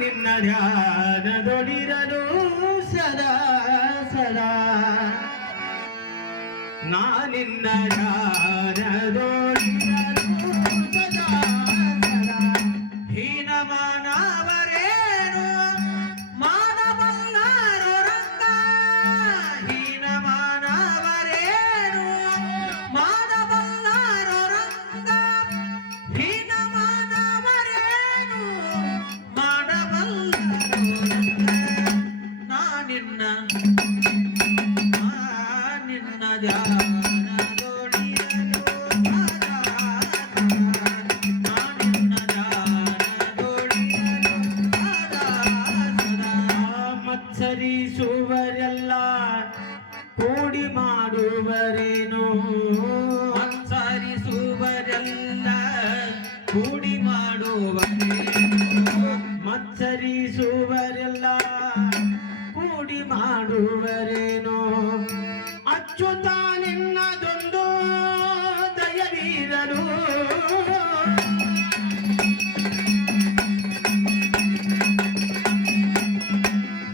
ನಿನ್ನ ಧ್ಯಾನದೊಳಿರಲು ಸದಾ ಸದಾ ನಿನ್ನ ಧ್ಯಾನದೊಳಿರಲು ಸದಾ ಸದಾ ಹೀನಮಾನವರೇನು ಮಾನವಲ್ಲರು ರಂಗ ಹೀನಮಾನವರೇನು ಮಾನವಲ್ಲರು ರಂಗ ಹೀನಮಾನವರೇನು ನಿನ್ನ ಧ್ಯಾನದೊಳಿರಲು ಮತ್ಸರಿಸುವರೆಲ್ಲ ಕೂಡಿ ಮಾಡುವರೇನು ಮತ್ಸರಿಸುವರೆಲ್ಲ ಕೂಡಿ ಮಾಡುವರೇನು ಮತ್ಸರಿಸುವರೆಲ್ಲ ಕೂಡಿ ಮಾಡುವರೇನೋ ಅಚ್ಚುತ ನಿನ್ನದೊಂದು ದಯವಿರಲು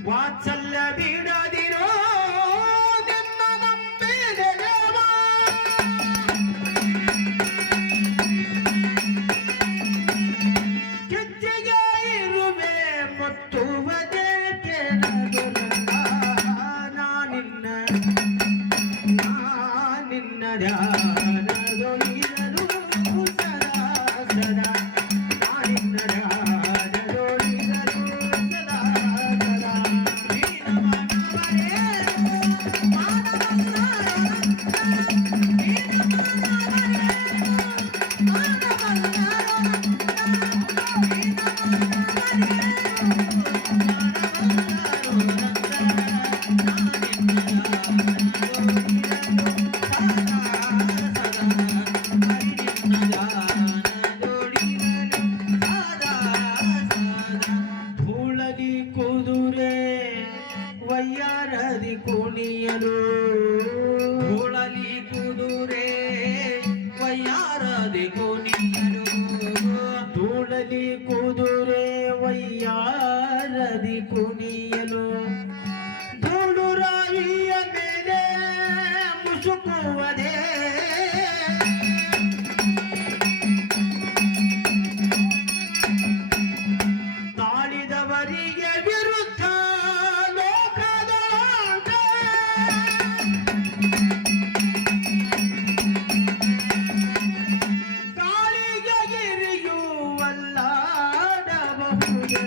ವಾತ್ಸಲ್ಯ ಬಿಡದಿರೋ ನಿನ್ನ ನಂಬಿದೆಯವ ಕೆಚ್ಚಿಗೆ ಇರುವೆ ಮುತ್ತುವುದೇ ನಿನ್ನ ಧ್ಯಾನದೊಳಿರಲು ಸದಾ ಸದಾ ನಿನ್ನ ಧ್ಯಾನದೊಳಿರಲು ಸದಾ ಸದಾ ಧೂಳದಿ ಕುದುರೆ ವಯ್ಯಾರದಿ ಕುಣಿಯಲು ಧೂಳಲಿ ಕುದುರೆ ವಯ್ಯಾರದಿ ಕುಣಿಯಲು ಧೂಳಲಿ ಕುದುರೆ ವಯ್ಯಾರದಿ ಕುಣಿಯಲು ಧೂಳು ರಾಯಿಯ ಮೇಲೆ ಮುಸುಕುವುದೇ ತಾಳಿದವರಿಗೆ ವಿರುದ್ಧ ಲೋಕದ ಗಾಳಿಗೆ ಗಿರಿಯೂ ಅಲ್ಲಾಡಬಹುದು